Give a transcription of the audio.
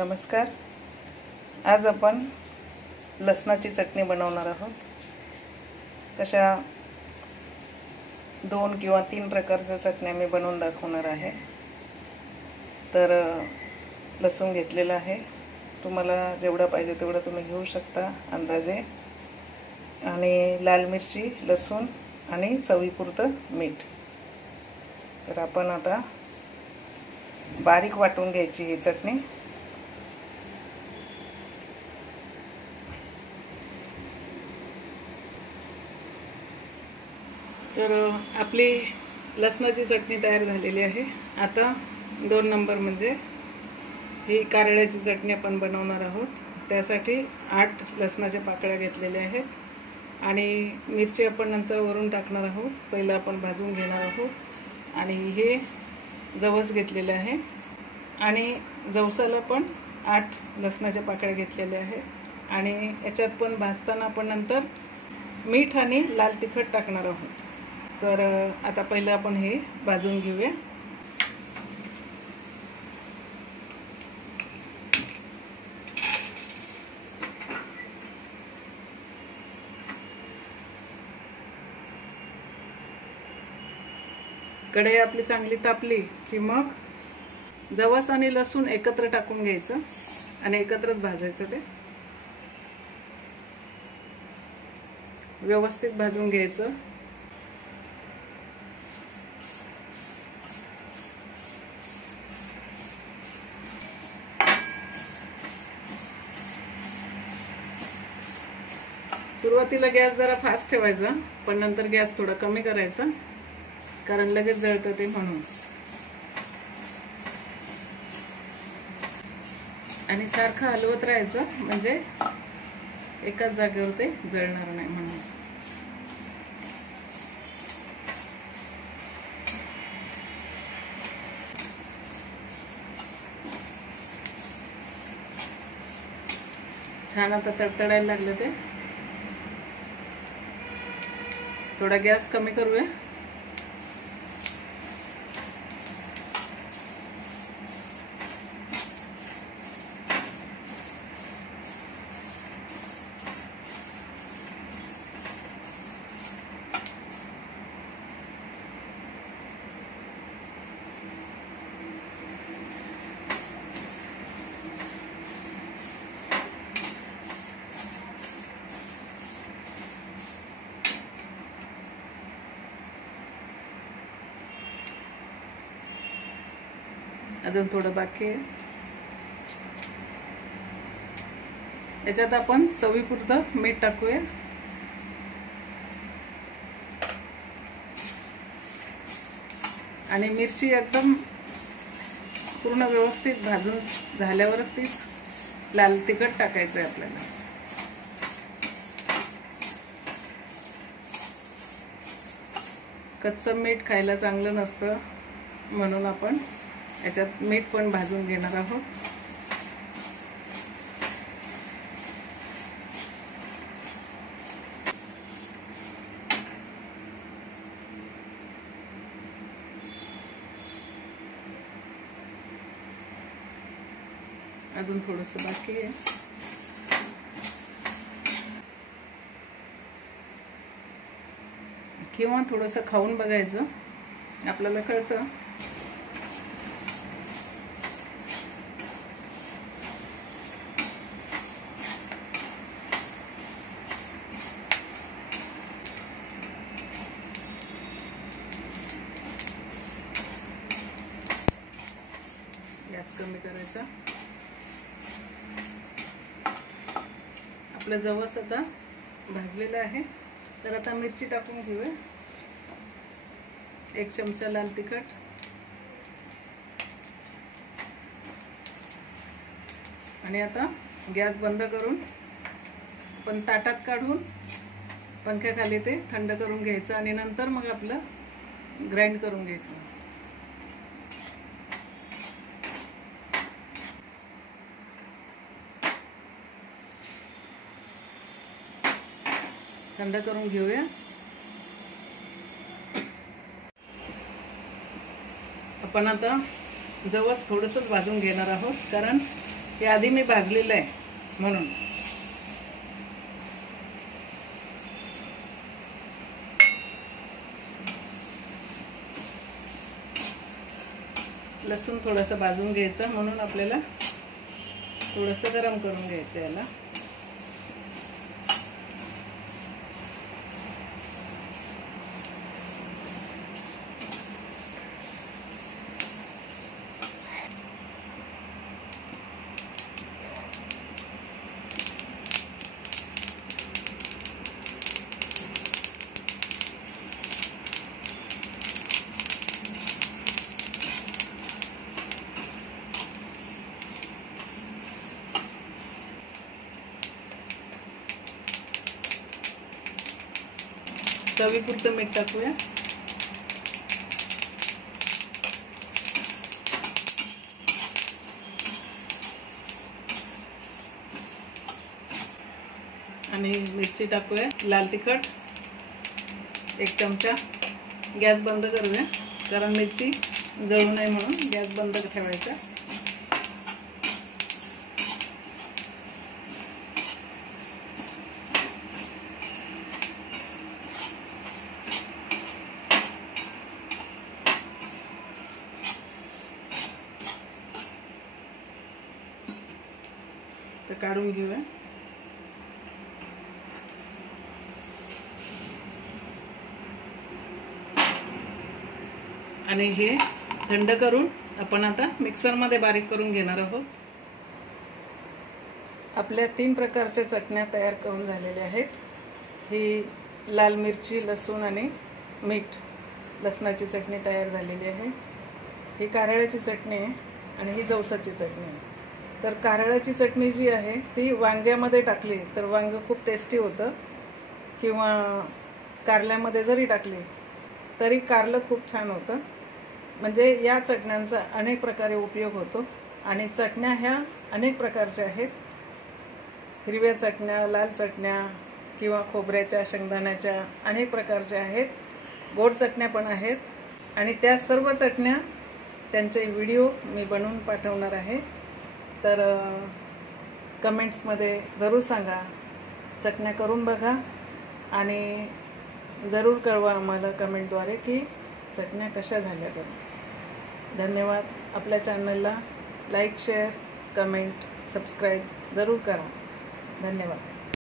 नमस्कार। आज आपण लसणाची चटणी बनवणार आहोत। तशा 2 किंवा 3 प्रकारच्या चटण्या मी बनवून दाखवणार आहे। तर लसूण घेतलेला आहे, तुम्हाला जेवढा पाहिजे तेवढा तुम्ही घेऊ शकता अंदाजे, आणि लाल मिरची, लसूण आणि चवीपुरतं मीठ। तर आपण आता बारीक वाटून घ्यायची ही चटणी। तर आपली लसणाची चटणी तयार झालेली आहे। आता 2 नंबर म्हणजे ही कारळ्याची चटणी आपण बनवणार आहोत। त्यासाठी 8 लसणाच्या पाकळ्या घेतलेल्या आहेत आणि मिरची आपण नंतर वरून टाकणार आहोत। पहिला आपण भाजून घेणार आहोत। आणि हे जवस घेतलेले आहे आणि जवसाला पण 8 लसणाच्या पाकळ्या घेतलेल्या आहेत आणि याच्यात पण भाजताना आपण नंतर मीठ आणि लाल तिखट टाकणार आहोत। तर आता पहिलं आपण हे भाजून घेऊया। कढई आपली चांगली तापली की मग जवस आणि लसूण एकत्र टाकून घ्यायचं आणि एकत्रच भाजायचं। ते व्यवस्थित भाजून घ्यायचं। सुरुवातीला गॅस जरा फास्ट ठेवायचा, पण नंतर गॅस थोडा कमी करायचा, कारण लगेच जळतं ते म्हणून। आणि सारखं हलवत राहायचं, म्हणजे एकाच जागेवर ते जळणार नाही म्हणून। छान आता तडतडायला लागलं ते। थोडा गॅस कमी करूया। अजून थोडं बाकी आहे। याच्यात आपण चवीपुरतं मीठ टाकूया आणि मिरची एकदम पूर्ण व्यवस्थित भाजून झाल्यावर ती लाल तिखट टाकायचं आहे आपल्याला। कच्चं मीठ खायला चांगलं नसतं, म्हणून आपण याच्यात मीठ पण भाजून घेणार आहोत। अजून थोडंसं बाकी आहे। किंवा थोडंसं खाऊन बघायचं, आपल्याला कळतं। गॅस कमी करायचा। आपलं जवस आता भाजलेलं आहे। तर आता मिरची टाकून घेऊया। 1 चमचा लाल तिखट, आणि आता गॅस बंद करून आपण ताटात काढून पंख्याखाली ते थंड करून घ्यायचं आणि नंतर मग आपलं ग्राइंड करून घ्यायचं। थंड करून घेऊया। आपण आता जवस थोडंसं भाजून घेणार आहोत, कारण हे आधी मी भाजलेलं आहे म्हणून. लसूण थोडंसं भाजून घ्यायचं, म्हणून आपल्याला थोडंसं गरम करून घ्यायचं याला. चवीपुरतं मीठ टाकूया. आणि मिरची टाकूया. लाल तिखट 1 चमचा. गॅस बंद करूया, कारण मिरची जळू नये म्हणून गॅस बंद ठेवायचा. तर काढून घेऊया. आणि हे थंड करून आपण आता मिक्सरमध्ये बारीक करून घेणार आहोत. आपल्या 3 प्रकारच्या चटण्या तयार करून झालेल्या आहेत. ही लाल मिरची, लसूण आणि मीठ लसणाची चटणी तयार झालेली आहे. ही कारळ्याची चटणी आहे आणि ही जवसाची चटणी आहे. तर कारळ्याची चटणी जी आहे ती वांग्यामध्ये टाकली तर वांग खूप टेस्टी होतं, किंवा कारल्यामध्ये जरी टाकली तरी कारलं खूप छान होतं. म्हणजे या चटण्यांचा अनेक प्रकारे उपयोग होतो. आणि चटण्या ह्या अनेक प्रकारच्या आहेत. हिरव्या चटण्या, लाल चटण्या किंवा खोबऱ्याच्या, शेंगदाण्याच्या अनेक प्रकारच्या आहेत. गोड चटण्या पण आहेत. आणि त्या सर्व चटण्या त्यांचे व्हिडिओ मी बनवून पाठवणार आहे. तर कमेंट्समध्ये जरूर सांगा, चटण्या करून बघा आणि जरूर कळवा आम्हाला कमेंटद्वारे की चटण्या कशा झाल्या. तर धन्यवाद. आपल्या चॅनलला लाईक, शेअर, कमेंट, सबस्क्राईब जरूर करा. धन्यवाद.